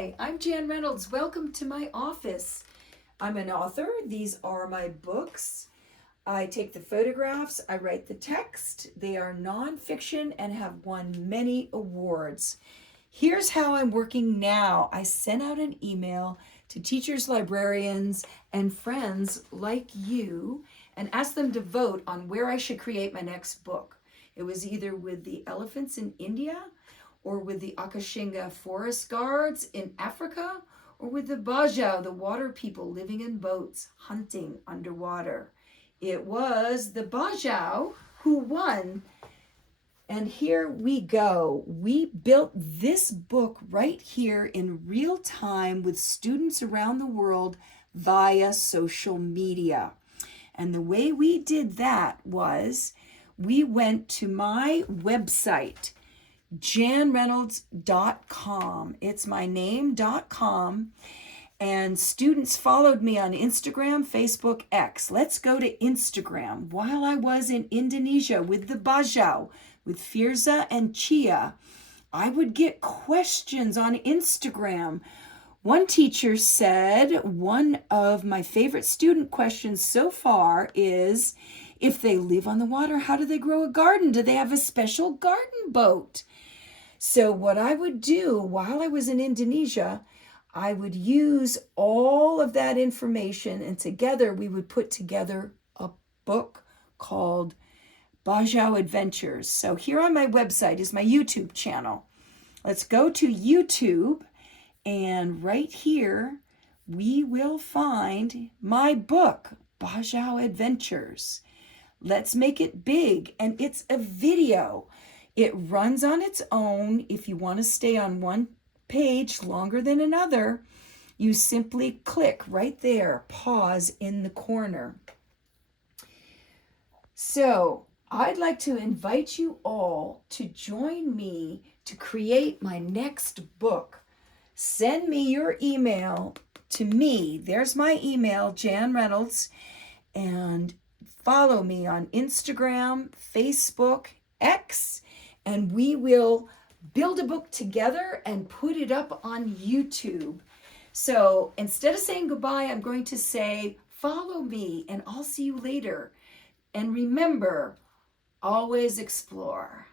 Hi, I'm Jan Reynolds. Welcome to my office. I'm an author. These are my books. I take the photographs, I write the text. They are nonfiction and have won many awards. Here's how I'm working now. I sent out an email to teachers, librarians, and friends like you and asked them to vote on where I should create my next book. It was either with the elephants in India, or with the Akashinga forest guards in Africa, or with the Bajau, the water people living in boats, hunting underwater. It was the Bajau who won. And here we go. We built this book right here in real time with students around the world via social media. And the way we did that was we went to my website, janreynolds.com. It's my name.com. And students followed me on Instagram, Facebook, X. Let's go to Instagram. While I was in Indonesia with the Bajau, with Firza and Chia, I would get questions on Instagram. One teacher said, one of my favorite student questions so far is, if they live on the water, how do they grow a garden? Do they have a special garden boat? So what I would do while I was in Indonesia, I would use all of that information, and together we would put together a book called Bajau Adventures. So here on my website is my YouTube channel. Let's go to YouTube, and right here we will find my book, Bajau Adventures. Let's make it big, and it's a video. It runs on its own. If you want to stay on one page longer than another, you simply click right there, pause in the corner. So I'd like to invite you all to join me to create my next book. Send me your email to me. There's my email, Jan Reynolds, and follow me on Instagram, Facebook, X, and we will build a book together and put it up on YouTube. So instead of saying goodbye, I'm going to say, follow me and I'll see you later. And remember, always explore.